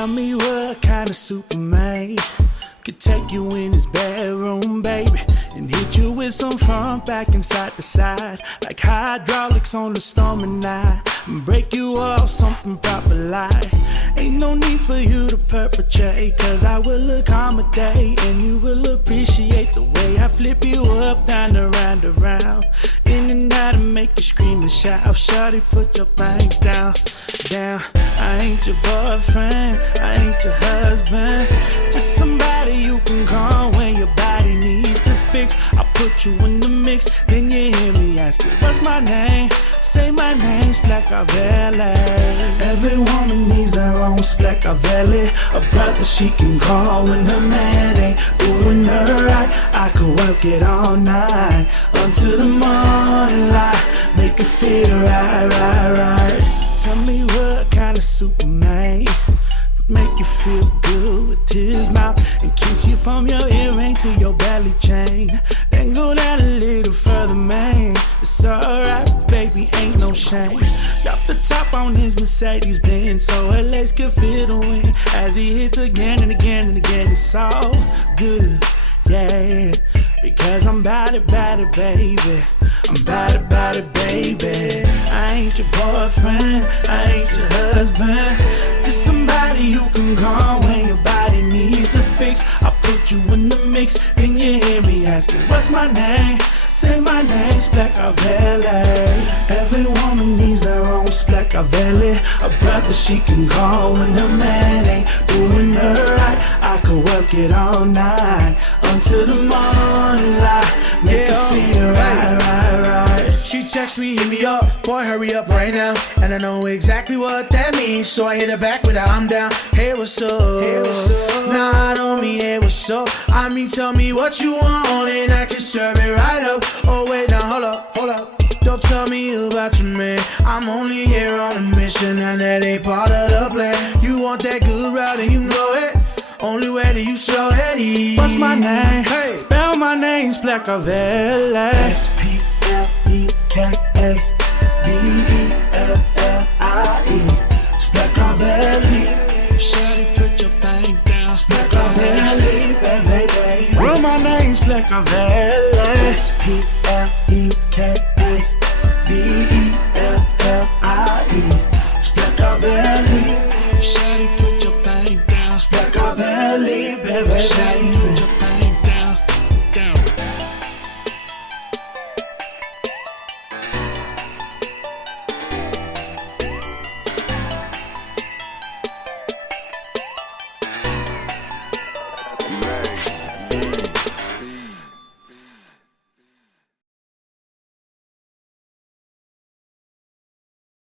Tell me what kind of Superman could take you in his bedroom, baby, and hit you with some front, back, and side to side, like hydraulics on a stormy night, and break you off something proper like. Ain't no need for you to perpetrate, cause I will accommodate, and you will appreciate the way I flip you up, down, around, around, in and out, and make you scream and shout. Shawty, put your thing down, down. I ain't your boyfriend, I ain't your husband, just somebody you can call when your body needs a fix. I put you in the mix, then you hear me ask you, what's my name? Say my name's Splackavelli. Every woman needs their own Splackavelli, a brother she can call when her man ain't doing her right. I could work it all night until the morning light, make it feel right, right, right. Tell me what kind of Superman would make you feel good with his mouth and kiss you from your earring to your belly chain, then go down a little further, man. It's alright, baby, ain't no shame. Drop the top on his Mercedes Benz so her legs can feel the wind as he hits again and again and again. It's all good, yeah, because I'm bout it, baby. I'm bout it, baby. I ain't your boyfriend, I ain't your husband, just somebody you can call when your body needs a fix. I put you in the mix, then you hear me asking, what's my name? Say my name's Splackavelli. Every woman needs their own Splackavelli, a brother she can call when her man ain't doing her right. I could work it all night until the morning light, make it feel right, right, right. She text me, hit me up, boy hurry up right now. And I know exactly what that means, so I hit her back with a I'm down. Hey, what's up? Hey, what's up? Nah, I don't mean hey, what's up. I mean tell me what you want and I can serve it right up. Oh wait, now hold up. Don't tell me about your man, I'm only here on a mission, and that ain't part of the plan. You want that good route and you know it, only way that you show it. What's my name? Hey, spell my name's Splackavelli. Splackavelli. Splackavelli. Shawty, put your thing down. Splackavelli, baby. Well, my name's Splackavelli.